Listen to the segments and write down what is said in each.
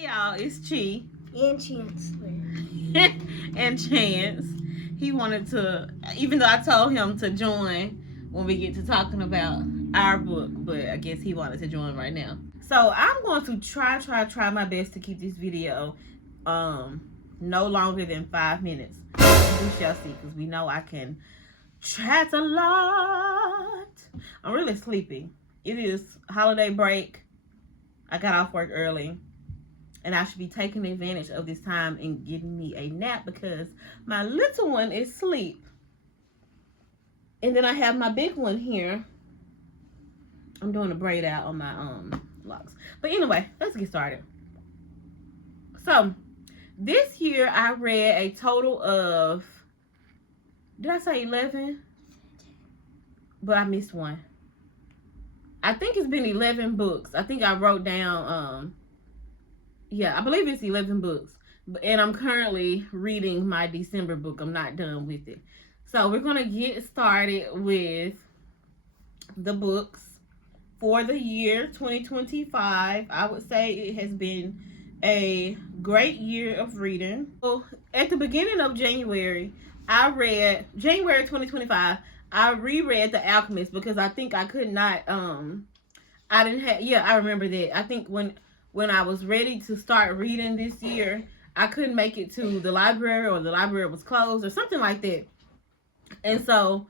Hey y'all, it's Chi And Chancellor. and Chance. He wanted to, even though I told him to join when we get to talking about our book, but I guess he wanted to join right now. So I'm going to try my best to keep this video no longer than 5 minutes. We shall see, because we know I can chat a lot. I'm really sleepy. It is holiday break. I got off work early. And I should be taking advantage of this time and getting me a nap because my little one is asleep. And then I have my big one here. I'm doing a braid out on my locks. But anyway, let's get started. So, this year I read a total of, did I say 11? But I missed one. I think it's been 11 books. I think I wrote down, yeah, I believe it's 11 books. And I'm currently reading my December book. I'm not done with it. So we're going to get started with the books for the year 2025. I would say it has been a great year of reading. So at the beginning of January, January 2025, I reread The Alchemist because I think I could not, I remember that. I think when I was ready to start reading this year, I couldn't make it to the library, or the library was closed or something like that. And so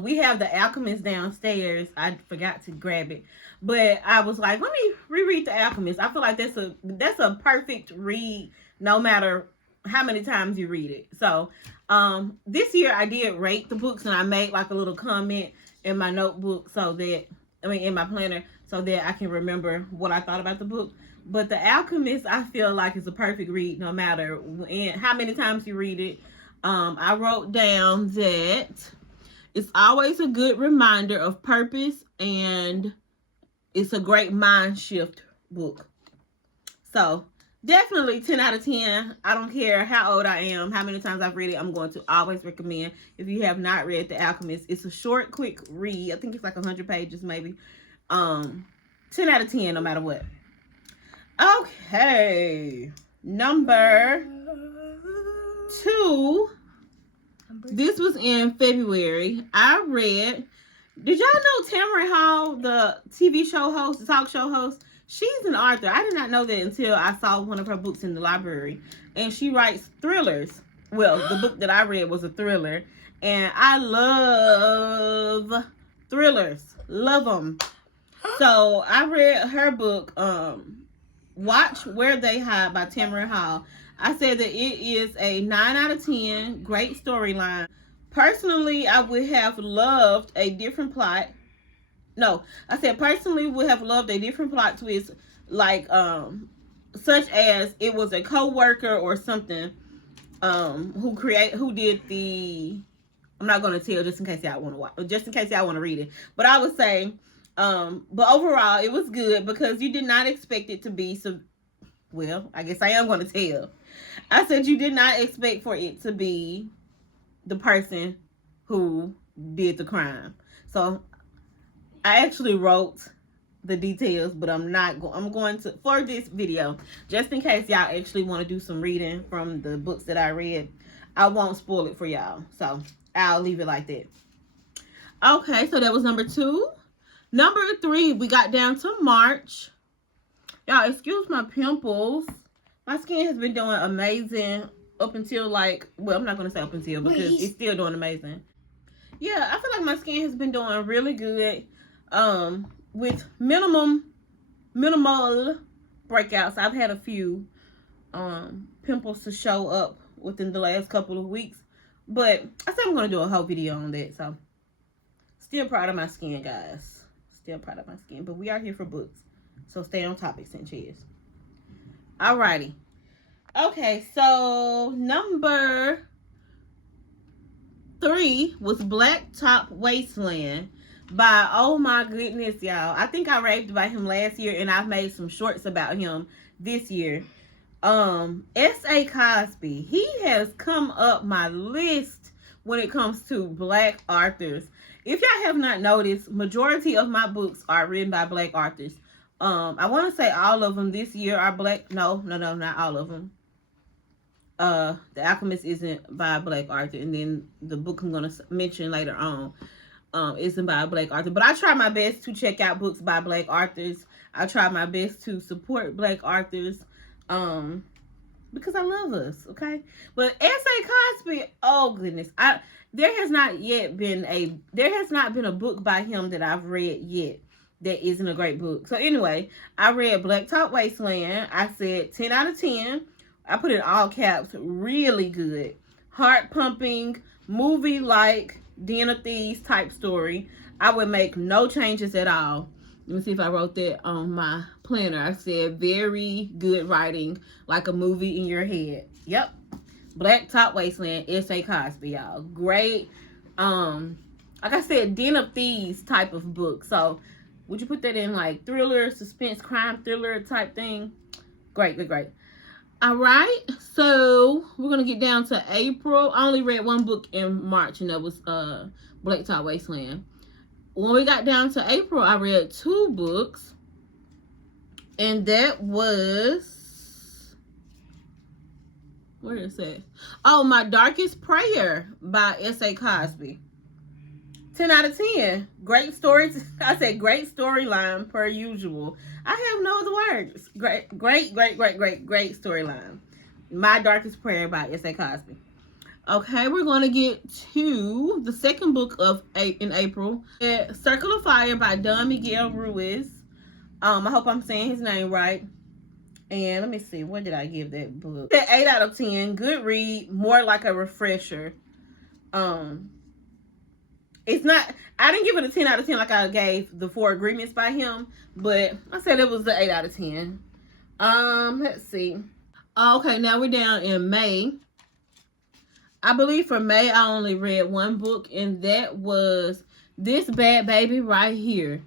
we have The Alchemist downstairs. I forgot to grab it. But I was like, let me reread The Alchemist. I feel like that's a perfect read no matter how many times you read it. So this year I did rate the books, and I made like a little comment in my notebook in my planner, so that I can remember what I thought about the book. But The Alchemist, I feel like, is a perfect read no matter how many times you read it. I wrote down that it's always a good reminder of purpose, and it's a great mind shift book. So definitely 10 out of 10. I don't care how old I am, how many times I've read it. I'm going to always recommend, if you have not read The Alchemist. It's a short, quick read. I think it's like 100 pages maybe. 10 out of 10 no matter what. Okay, number 2. This was in February. I read, did y'all know Tamron Hall, the TV show host, the talk show host? She's an author. I did not know that until I saw one of her books in the library. And she writes thrillers. Well, the book that I read was a thriller. And I love thrillers. Love them. So I read her book, Watch Where They Hide by Tamron Hall. I said that it is a 9 out of 10. Great storyline. Personally, I would have loved a different plot. No, I said personally would have loved a different plot twist, like such as it was a co-worker or something who did the, I'm not going to tell just in case y'all want to watch, just in case y'all want to read it. But I would say but overall it was good because you did not expect it to be well, I guess I am going to tell. I said you did not expect for it to be the person who did the crime. So I actually wrote the details, but I'm going to, for this video, just in case y'all actually want to do some reading from the books that I read, I won't spoil it for y'all. So I'll leave it like that. Okay, so that was number 2. Number 3, we got down to March. Y'all, excuse my pimples. My skin has been doing amazing up until I'm not going to say up until because it's still doing amazing. Yeah, I feel like my skin has been doing really good with minimal breakouts. I've had a few pimples to show up within the last couple of weeks. But I said I'm going to do a whole video on that. So, still proud of my skin, guys. Still proud of my skin, but we are here for books, so stay on topic, Sanchez. Alrighty. Okay, so number 3 was Blacktop Wasteland by, oh my goodness, y'all. I think I raved about him last year, and I've made some shorts about him this year. S.A. Cosby. He has come up my list when it comes to Black authors. If y'all have not noticed, majority of my books are written by Black authors. I want to say all of them this year are black. No, not all of them. The Alchemist isn't by a black author, and then the book I'm gonna mention later on isn't by a black author. But I try my best to check out books by black authors. I try my best to support black authors, because I love us, okay? But S.A. Cosby, oh goodness, there has not been a book by him that I've read yet that isn't a great book. So anyway, I read Blacktop Wasteland. I said 10 out of 10. I put in all caps, really good. Heart pumping, movie like Den of Thieves type story. I would make no changes at all. Let me see if I wrote that on my planner. I said very good writing, like a movie in your head. Yep. Blacktop Wasteland, S.A. Cosby, y'all. Great. Like I said, Den of Thieves type of book. So would you put that in like thriller, suspense, crime thriller type thing? Great, good, great. All right, so we're gonna get down to April. I only read one book in March, and that was Blacktop Wasteland. When we got down to April, I read 2 books, and that was, where is it? Oh, My Darkest Prayer by S.A. Cosby. 10 out of 10. Great stories. I said great storyline per usual. I have no other words. Great storyline. My Darkest Prayer by S.A. Cosby. Okay, we're going to get to the second book in April. Circle of Fire by Don Miguel Ruiz. I hope I'm saying his name right. And let me see, what did I give that book? 8 out of 10. Good read. More like a refresher. It's not, I didn't give it a 10 out of 10 like I gave the 4 Agreements by him, but I said it was the 8 out of 10. Let's see. Okay, now we're down in May. I believe for May, I only read 1 book, and that was this bad baby right here.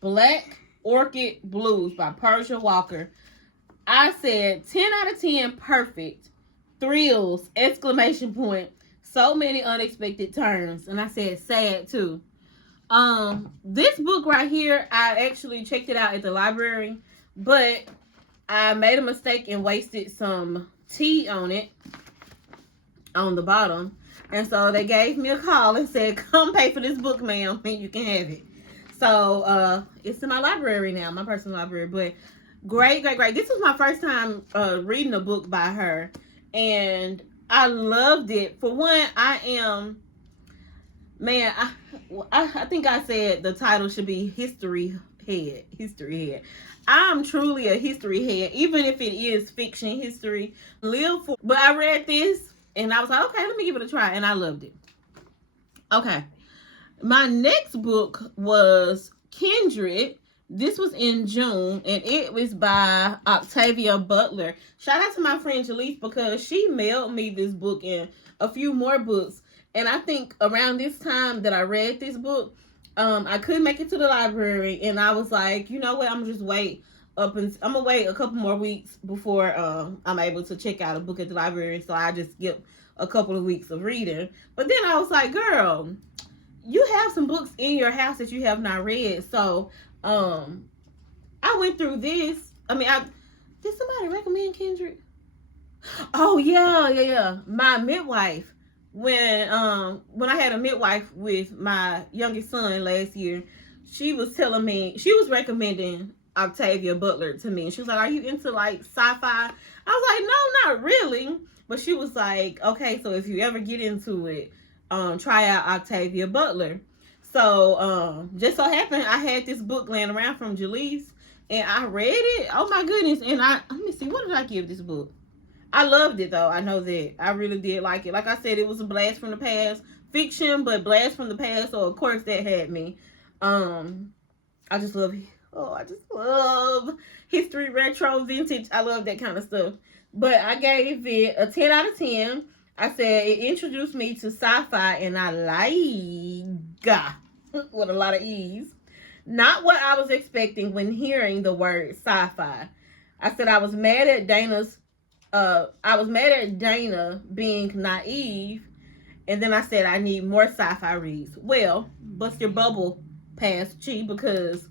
Black Orchid Blues by Persia Walker. I said 10 out of 10, perfect. Thrills, exclamation point. So many unexpected turns. And I said sad too. This book right here, I actually checked it out at the library, but I made a mistake and wasted some tea on it on the bottom. And so they gave me a call and said, come pay for this book, ma'am, and you can have it. So it's in my library now, my personal library. But great. This was my first time reading a book by her. And I loved it. For one, I think I said the title should be History Head. I'm truly a history head, even if it is fiction history. But I read this and I was like, okay, let me give it a try, and I loved it. Okay. My next book was Kindred. This was in June, and it was by Octavia Butler. Shout out to my friend Jalise, because she mailed me this book and a few more books. And I think around this time that I read this book, I couldn't make it to the library, and I was like, you know what, I'm gonna wait a couple more weeks before I'm able to check out a book at the library. So I just skip a couple of weeks of reading. But then I was like, girl, you have some books in your house that you have not read. So I went through this. Did somebody recommend Kindred? Oh yeah. My midwife, when I had a midwife with my youngest son last year, she was recommending Octavia Butler to me. And she was like, are you into like sci-fi? I was like, no, not really. But she was like, okay, so if you ever get into it, try out Octavia Butler. So just so happened I had this book laying around from Jalise, and I read it. Oh my goodness. And let me see, what did I give this book? I loved it though. I know that. I really did like it. Like I said, it was a blast from the past. Fiction, but blast from the past. So of course that had me. I just love history, retro, vintage. I love that kind of stuff. But I gave it a 10 out of 10. I said it introduced me to sci-fi, and I like with a lot of ease. Not what I was expecting when hearing the word sci-fi. I said I was mad at Dana being naive, and then I said I need more sci-fi reads. Well, bust your bubble, Past Chi, because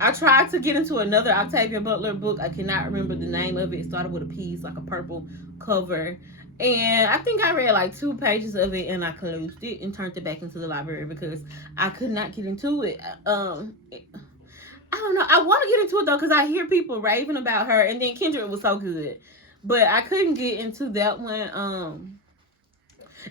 I tried to get into another Octavia Butler book. I cannot remember the name of it. It started with a P, it's like a purple cover. And I think I read like 2 pages of it and I closed it and turned it back into the library because I could not get into it. I don't know. I want to get into it though because I hear people raving about her, and then Kendrick was so good, but I couldn't get into that one.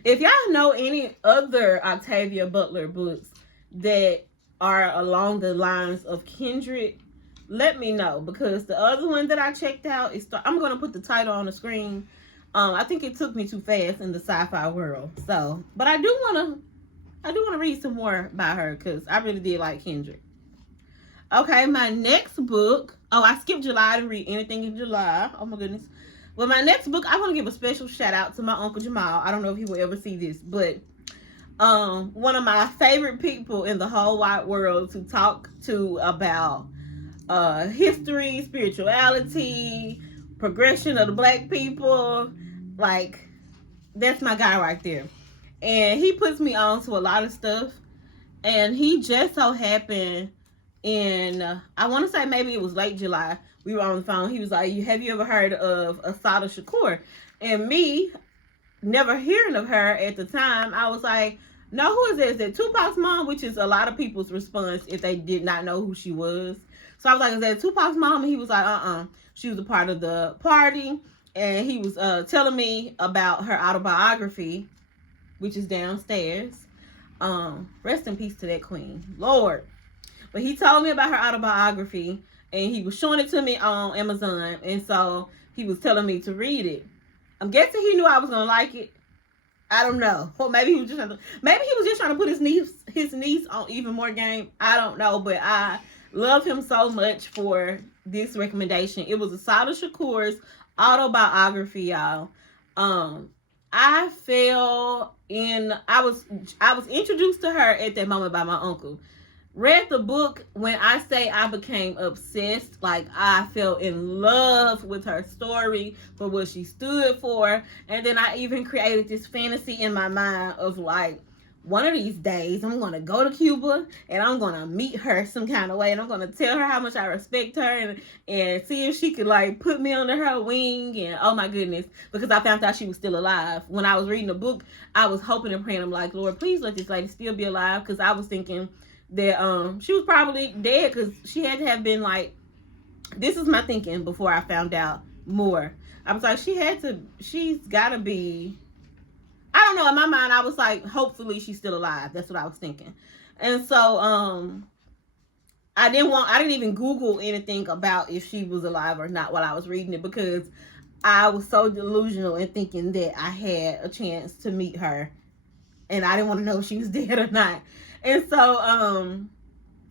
If y'all know any other Octavia Butler books that are along the lines of Kendrick, let me know, because the other one that I checked out is I'm gonna put the title on the screen. I think it took me too fast in the sci-fi world. So, but I do wanna read some more by her because I really did like Kendrick. Okay, my next book. Oh, I skipped July to read anything in July. Oh my goodness. Well, my next book, I want to give a special shout out to my Uncle Jamal. I don't know if he will ever see this, but one of my favorite people in the whole wide world to talk to about history, spirituality, progression of the black people. Like, that's my guy right there. And he puts me on to a lot of stuff. And he just so happened I want to say maybe it was late July. We were on the phone. He was like, "Have you ever heard of Assata Shakur?" And me, never hearing of her at the time, I was like, "No, who is this? Is that Tupac's mom?" Which is a lot of people's response if they did not know who she was. So I was like, "Is that Tupac's mom?" And he was like, She was a part of the party. And he was telling me about her autobiography, which is downstairs. Rest in peace to that queen. Lord. But he told me about her autobiography, and he was showing it to me on Amazon, and so he was telling me to read it. I'm guessing he knew I was gonna like it. I don't know. Or maybe he was just trying to put his niece on even more game. I don't know, but I love him so much for this recommendation. It was Assata Shakur's autobiography, y'all. I was introduced to her at that moment by my uncle. Read the book. When I say I became obsessed, like I fell in love with her story for what she stood for. And then I even created this fantasy in my mind of like, one of these days I'm going to go to Cuba and I'm going to meet her some kind of way. And I'm going to tell her how much I respect her and see if she could like put me under her wing. And oh my goodness, because I found out she was still alive. When I was reading the book, I was hoping and praying. I'm like, Lord, please let this lady still be alive. Because I was thinking that she was probably dead because she had to have been like, this is my thinking before I found out more. I was like, she's gotta be, I don't know, in my mind I was like, hopefully she's still alive. That's what I was thinking. And so I didn't even Google anything about if she was alive or not while I was reading it, because I was so delusional in thinking that I had a chance to meet her and I didn't want to know if she was dead or not. And so,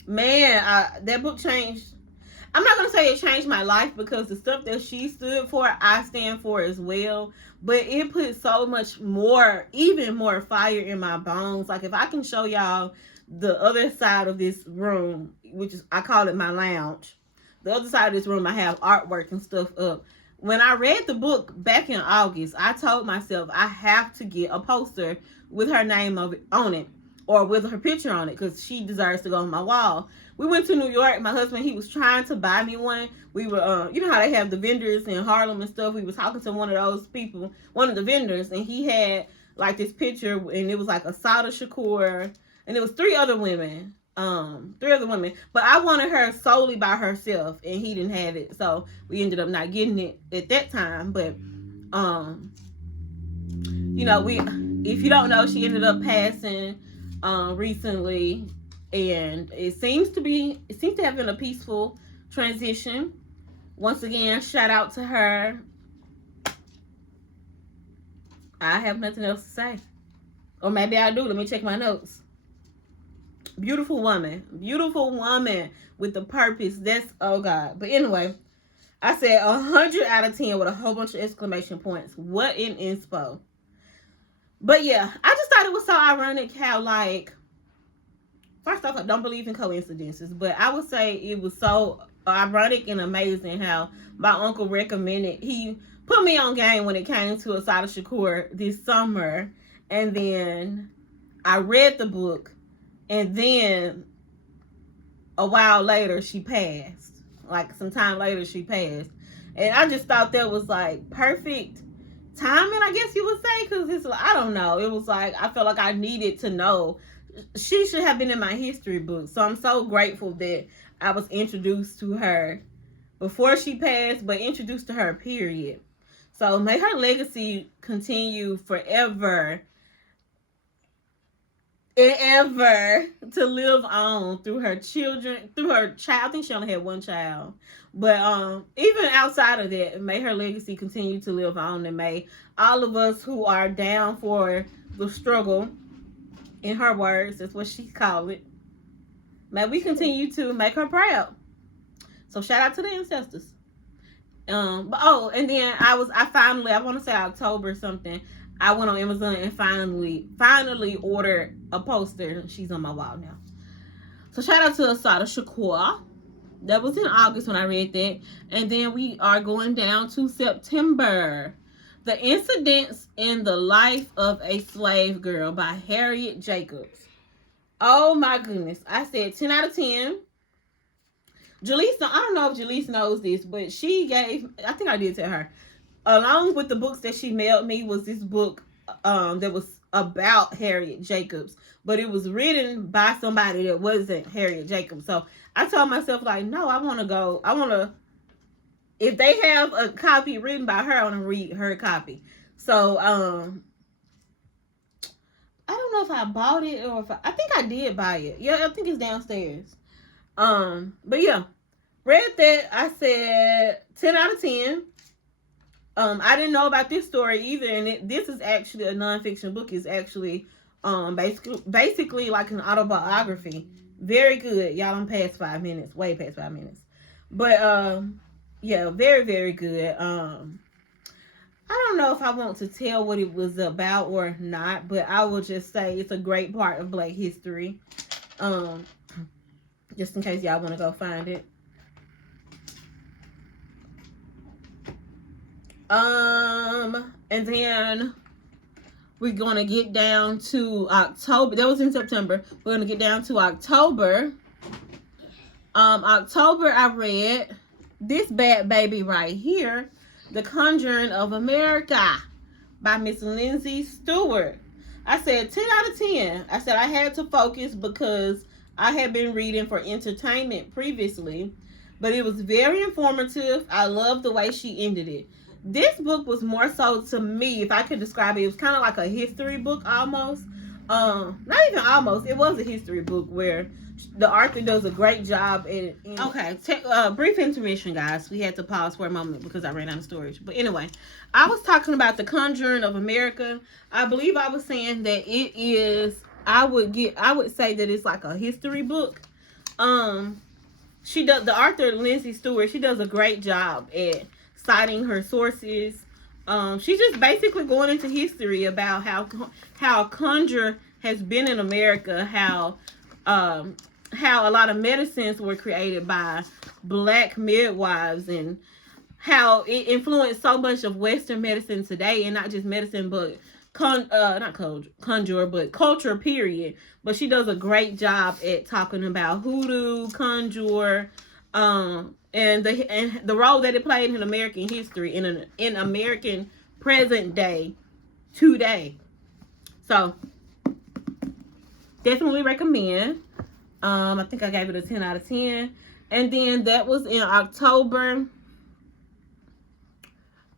that book changed. I'm not going to say it changed my life, because the stuff that she stood for, I stand for as well. But it put so much more, even more fire in my bones. Like, if I can show y'all the other side of this room, which is, I call it my lounge. The other side of this room, I have artwork and stuff up. When I read the book back in August, I told myself I have to get a poster with her name on it. Or with her picture on it, because she deserves to go on my wall. We went to New York. My husband, he was trying to buy me one. We were, you know how they have the vendors in Harlem and stuff. We were talking to one of those people, one of the vendors, and he had like this picture, and it was like Assata Shakur, and it was three other women. But I wanted her solely by herself, and he didn't have it, so we ended up not getting it at that time. But if you don't know, she ended up passing recently, and it seems to have been a peaceful transition. Once again, shout out to her. I have nothing else to say, or maybe I do. Let me check my notes. Beautiful woman with the purpose. That's, oh God. But anyway, I said 100 out of 10 with a whole bunch of exclamation points. What in inspo? But yeah, I just thought it was so ironic how, like, first off, I don't believe in coincidences, but I would say it was so ironic and amazing how my uncle recommended, he put me on game when it came to Assata Shakur this summer, and then I read the book, and then a while later she passed. Like some time later she passed. And I just thought that was like perfect timing, I guess you would say, because it's like, I don't know. It was like I felt like I needed to know. She should have been in my history book. So I'm so grateful that I was introduced to her before she passed, but introduced to her, period. So may her legacy continue forever and ever to live on through her children, through her child. I think she only had one child. But even outside of that, may her legacy continue to live on, and may all of us who are down for the struggle, in her words, that's what she called it, may we continue to make her proud. So shout out to the ancestors. And then I want to say October something, I went on Amazon and finally ordered a poster. She's on my wall now. So shout out to Assata Shakur. That was in August when I read that. And then we are going down to September. The Incidents in the Life of a Slave Girl by Harriet Jacobs. Oh my goodness. I said 10 out of 10. Jaleesa, I don't know if Jaleesa knows this, but she gave, I think I did tell her, along with the books that she mailed me was this book that was about Harriet Jacobs, but it was written by somebody that wasn't Harriet Jacobs. So I told myself, like, no, if they have a copy written by her, I want to read her copy. So I don't know if I bought it or I think I did buy it. Yeah, I think it's downstairs. But yeah, read that. I said 10 out of 10. I didn't know about this story either, and this is actually a nonfiction book. It's actually basically like an autobiography. Very good. Y'all, I'm past 5 minutes, way past 5 minutes. But yeah, very, very good. I don't know if I want to tell what it was about or not, but I will just say it's a great part of Black history. Just in case y'all want to go find it. And then we're going to get down to October. That was in September. We're going to get down to October. October, I read this bad baby right here, The Conjuring of America by Miss Lindsay Stewart. I said 10 out of 10. I said I had to focus because I had been reading for entertainment previously, but it was very informative. I love the way she ended it. This book was more so, to me, if I could describe it, it was kind of like a history book almost. Not even almost. It was a history book where the author does a great job in okay, brief intermission, guys. We had to pause for a moment because I ran out of storage. But anyway, I was talking about The Conjuring of America. I believe I was saying that it is, I would say that it's like a history book. She does, the author Lindsay Stewart, she does a great job at citing her sources. She's just basically going into history about how conjure has been in America, how a lot of medicines were created by Black midwives, and how it influenced so much of Western medicine today, and not just medicine, but conjure, but culture, period. But she does a great job at talking about hoodoo, conjure, and the role that it played in American history, in American present day today. So definitely recommend. I think I gave it a 10 out of 10. And then that was in October.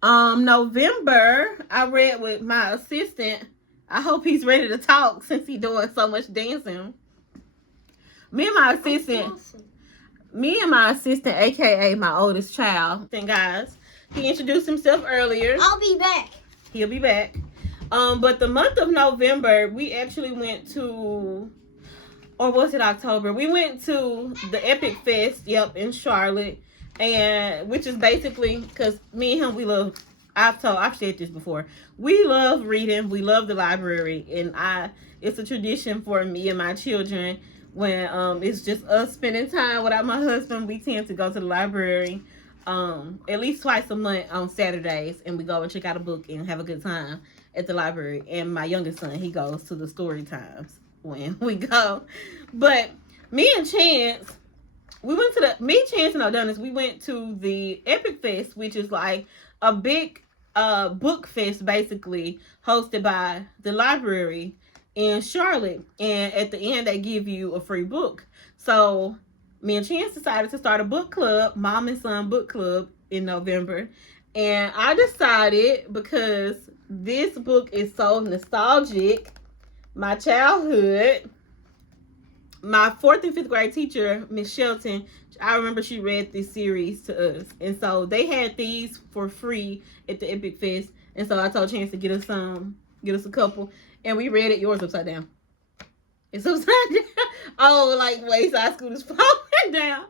November, I read with my assistant. I hope he's ready to talk since he's doing so much dancing. Me and my assistant, aka my oldest child. And guys, he introduced himself earlier. I'll be back. He'll be back. But the month of November, we actually went to, or was it October? We went to the Epic Fest, in Charlotte, and which is basically, because me and him, we love, I've said this before, we love reading, we love the library, and it's a tradition for me and my children. When it's just us spending time without my husband, we tend to go to the library at least twice a month on Saturdays, and we go and check out a book and have a good time at the library. And my youngest son, he goes to the story times when we go. But me and Chance, we went to me, Chance, and Adonis, we went to the Epic Fest, which is like a big book fest, basically, hosted by the library in Charlotte. And at the end, they give you a free book. So me and Chance decided to start a book club, mom and son book club, in November. And I decided, because this book is so nostalgic, my childhood, my 4th and 5th grade teacher, Miss Shelton, I remember she read this series to us. And so they had these for free at the Epic Fest. And so I told Chance to get us a couple. And we read it. Yours upside down. It's upside down. Oh, like Wayside School is falling down.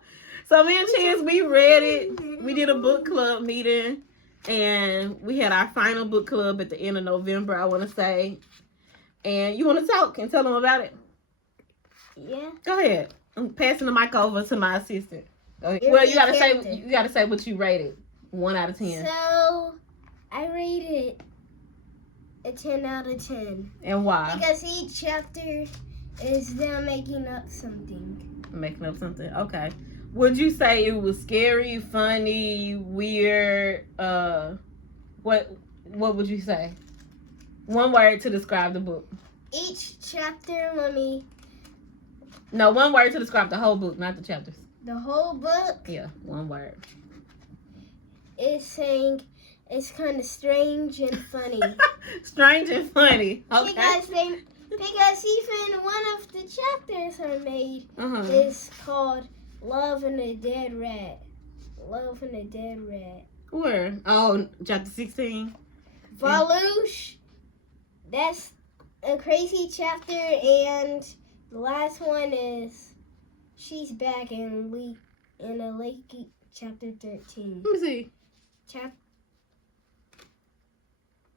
So me and Chance, we read it. We did a book club meeting. And we had our final book club at the end of November, I want to say. And you want to talk and tell them about it? Yeah. Go ahead. I'm passing the mic over to my assistant. Well, you gotta say what you rated. 1 out of 10. So I rated a 10 out of 10. And why? Because each chapter is them making up something. Making up something. Okay. Would you say it was scary, funny, weird? What would you say? One word to describe the book. Each chapter, No, one word to describe the whole book, not the chapters. The whole book? Yeah, one word. It's saying it's kind of strange and funny. Strange and funny. Okay. Because even one of the chapters are made is called Love and a Dead Rat. Love and a Dead Rat. Where? Oh, chapter 16. Valush. That's a crazy chapter, and the last one is She's Back in a Lake, chapter 13. Let me see.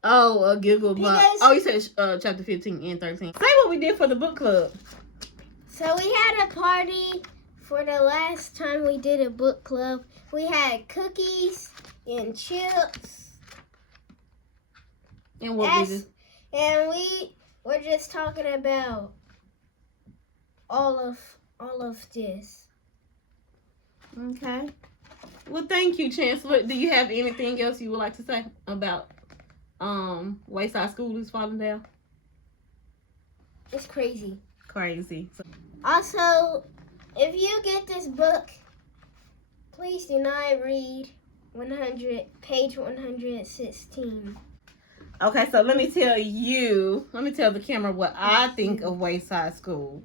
A Giggle Block. Oh, you said chapter 15 and 13. Say what we did for the book club. So we had a party for the last time we did a book club. We had cookies and chips. And what we did? And we were just talking about all of this. Okay. Well, thank you, Chancellor. Do you have anything else you would like to say about Wayside School is falling down? It's crazy. Crazy. Also, if you get this book, please do not read page 116. Okay, so let me tell the camera what I think of Wayside School.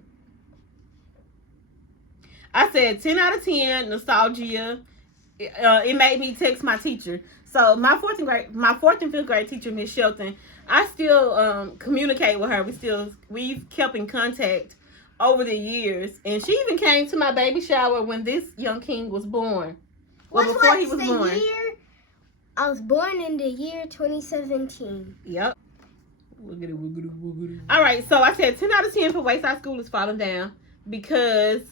I said 10 out of 10, nostalgia. It made me text my teacher. So my 4th and 5th grade teacher, Miss Shelton, I still communicate with her. We've kept in contact over the years. And she even came to my baby shower when this young king was born. Well, before he was born. I was born in the year 2017. Yep. All right, so I said 10 out of 10 for Wayside School is falling down because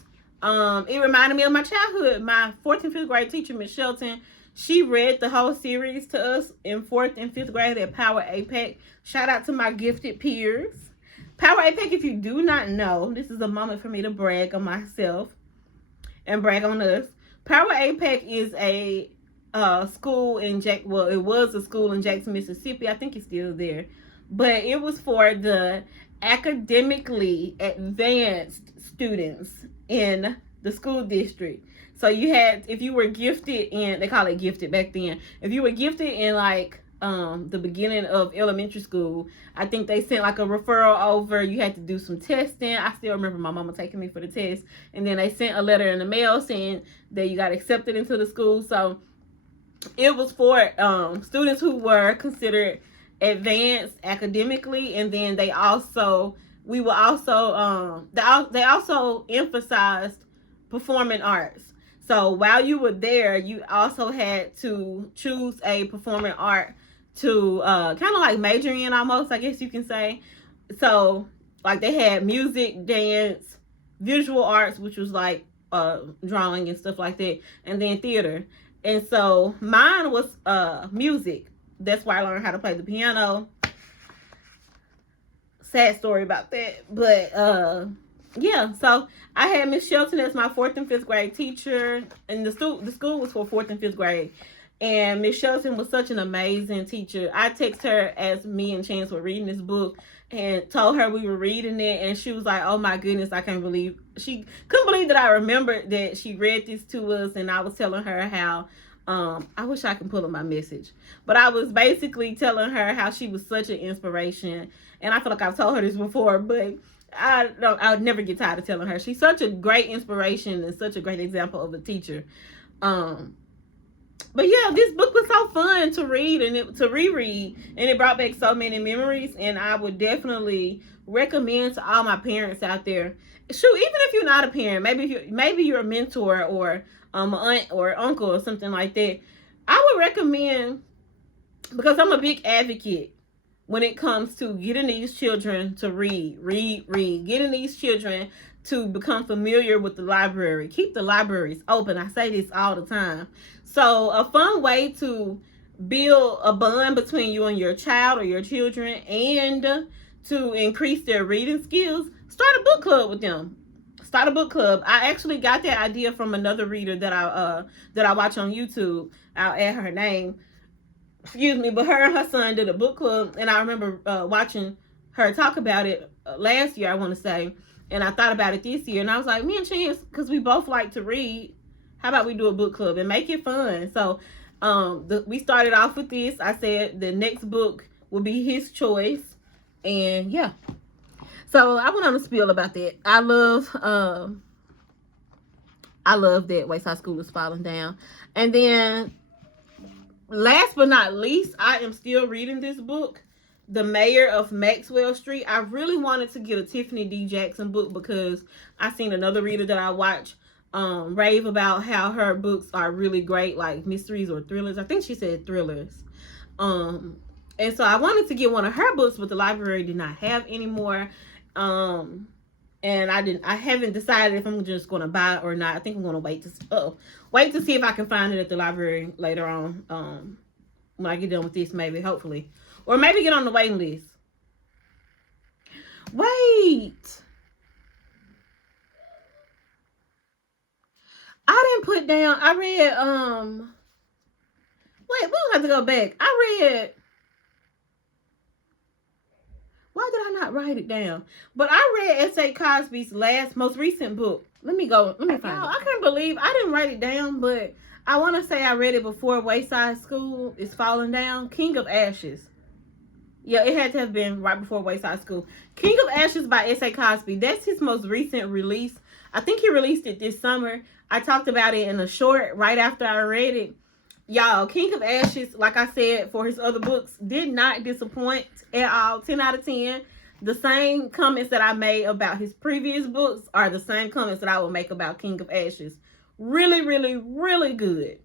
it reminded me of my childhood. My 4th and 5th grade teacher, Miss Shelton, she read the whole series to us in 4th and 5th grade at Power APEC. Shout out to my gifted peers. Power APEC, if you do not know, this is a moment for me to brag on myself and brag on us. Power APEC is a school in it was a school in Jackson, Mississippi. I think it's still there. But it was for the academically advanced students in the school district. So you had, if you were gifted in, they call it gifted back then. If you were gifted in like the beginning of elementary school, I think they sent like a referral over. You had to do some testing. I still remember my mama taking me for the test. And then they sent a letter in the mail saying that you got accepted into the school. So it was for students who were considered advanced academically, and then they also emphasized performing arts. So while you were there, you also had to choose a performing art to kind of like major in, almost, I guess you can say. So like they had music, dance, visual arts, which was like drawing and stuff like that, and then theater. And so mine was music. That's why I learned how to play the piano. Sad story about that. But yeah, so I had Miss Shelton as my 4th and 5th grade teacher, and the school was for 4th and 5th grade. And Miss Shelton was such an amazing teacher. I texted her as me and Chance were reading this book and told her we were reading it, and she was like, "Oh my goodness, I can't believe," she couldn't believe that I remembered that she read this to us. And I was telling her how I wish I could pull up my message, but I was basically telling her how she was such an inspiration. And I feel like I've told her this before, but I would never get tired of telling her she's such a great inspiration and such a great example of a teacher. But yeah, this book was so fun to read and to reread, and it brought back so many memories. And I would definitely recommend to all my parents out there. Shoot, even if you're not a parent, maybe you're a mentor or an aunt or uncle or something like that. I would recommend, because I'm a big advocate when it comes to getting these children to read, getting these children to become familiar with the library. Keep the libraries open. I say this all the time. So a fun way to build a bond between you and your child or your children, and to increase their reading skills, start a book club with them. Start a book club. I actually got that idea from another reader that I watch on YouTube. I'll add her name. Excuse me, but her and her son did a book club, and I remember watching her talk about it last year, I want to say, and I thought about it this year, and I was like, me and Chance, because we both like to read, how about we do a book club and make it fun? So we started off with this. I said the next book will be his choice, and yeah. So I went on a spiel about that. I love that Wayside School is falling down. And then last but not least, I am still reading this book, The Mayor of Maxwell Street. I really wanted to get a Tiffany D. Jackson book because I seen another reader that I watch rave about how her books are really great, like mysteries or thrillers. I think she said thrillers. And so I wanted to get one of her books, but the library did not have any more. And I haven't decided if I'm just going to buy it or not. I think I'm going to wait to see if I can find it at the library later on. When I get done with this, maybe, hopefully. Or maybe get on the waiting list. Wait. I didn't put down, I read, wait, we don't have to go back. Why did I not write it down? But I read S.A. Cosby's most recent book. Let me find it. I can't believe I didn't write it down, but I want to say I read it before Wayside School is falling down. King of Ashes. Yeah, it had to have been right before Wayside School. King of Ashes by S.A. Cosby. That's his most recent release. I think he released it this summer. I talked about it in a short right after I read it. Y'all, King of Ashes, like I said, for his other books, did not disappoint at all. 10 out of 10. The same comments that I made about his previous books are the same comments that I will make about King of Ashes. Really, really, really good.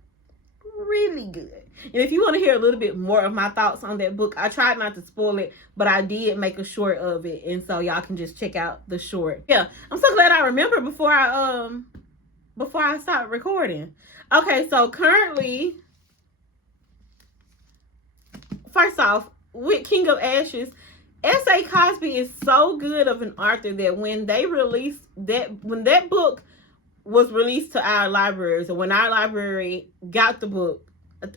Really good. And if you want to hear a little bit more of my thoughts on that book, I tried not to spoil it, but I did make a short of it, and so y'all can just check out the short. Yeah, I'm so glad I remember before I stopped recording. Okay, so currently, first off, with King of Ashes, S.A. Cosby is so good of an author that when that book was released to our libraries, or when our library got the book,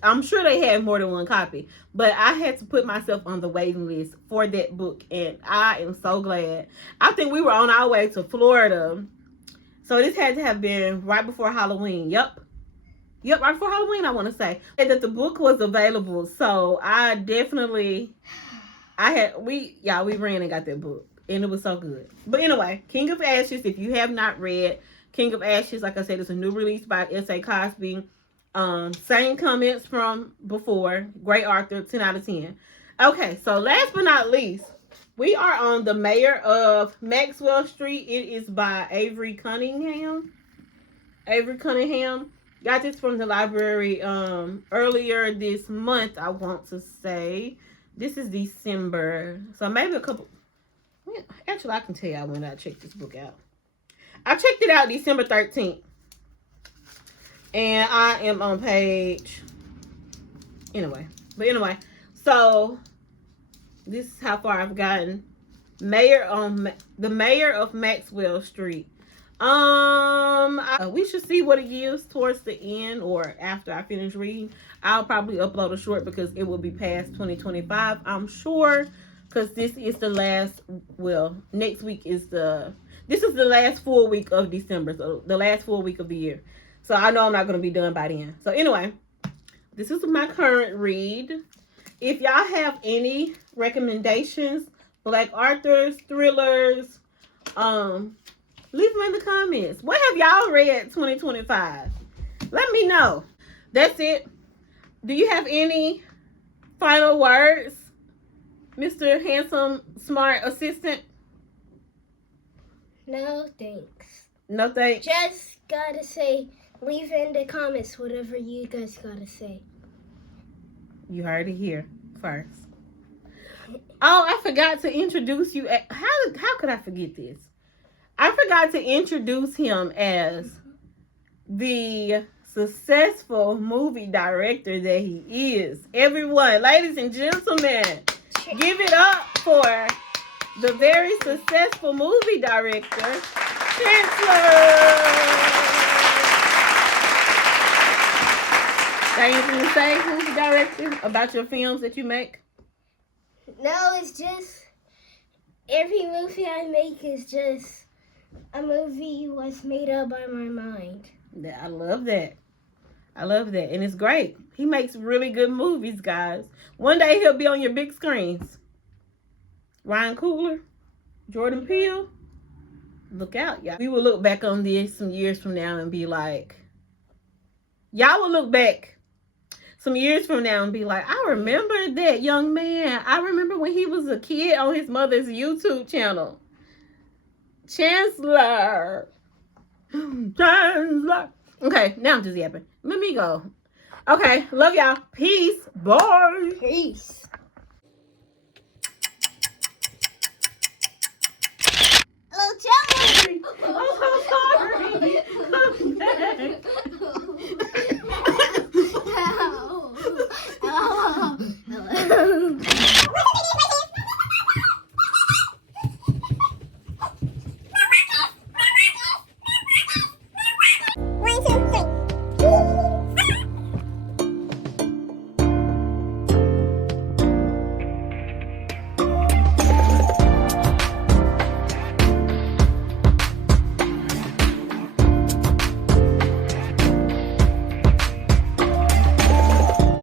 I'm sure they had more than one copy, but I had to put myself on the waiting list for that book, and I am so glad. I think we were on our way to Florida, so this had to have been right before Halloween. Yep, right before Halloween, I want to say. And that the book was available, so I definitely, we ran and got that book, and it was so good. But anyway, King of Ashes, if you have not read King of Ashes, like I said, it's a new release by S.A. Cosby. Same comments from before. Great author, 10 out of 10. Okay, so last but not least, we are on The Mayor of Maxwell Street. It is by Avery Cunningham. Got this from the library earlier this month, I want to say. This is December. So maybe a couple. Actually, I can tell you when I checked this book out. I checked it out December 13th. And I am on page. Anyway. So this is how far I've gotten. Mayor of Maxwell Street. We should see what it gives towards the end or after I finish reading. I'll probably upload a short because it will be past 2025, I'm sure, because this is the last, well, next week is this is the last full week of December, so the last full week of the year. So I know I'm not going to be done by then. So anyway, this is my current read. If y'all have any recommendations, Black authors, thrillers, leave them in the comments. What have y'all read 2025? Let me know. That's it. Do you have any final words, Mr. Handsome, Smart Assistant? No, thanks. No thanks. Just gotta say, leave in the comments whatever you guys gotta say. You heard it here first. Oh, I forgot to introduce you. How could I forget this? I forgot to introduce him as the successful movie director that he is. Everyone, ladies and gentlemen, give it up for the very successful movie director, Chancellor. Got anything to say, movie director, about your films that you make? No, it's just every movie I make is just a movie was made up by my mind. I love that. I love that. And it's great. He makes really good movies, guys. One day he'll be on your big screens. Ryan Coogler, Jordan Peele. Look out, y'all. We will look back on this some years from now and be like, y'all will look back some years from now and be like, I remember that young man. I remember when he was a kid on his mother's YouTube channel. Chancellor. Chancellor. Okay, now I'm just yapping. Let me go. Okay, love y'all. Peace. Bye. Peace. Oh, Chancellor. I'm so sorry.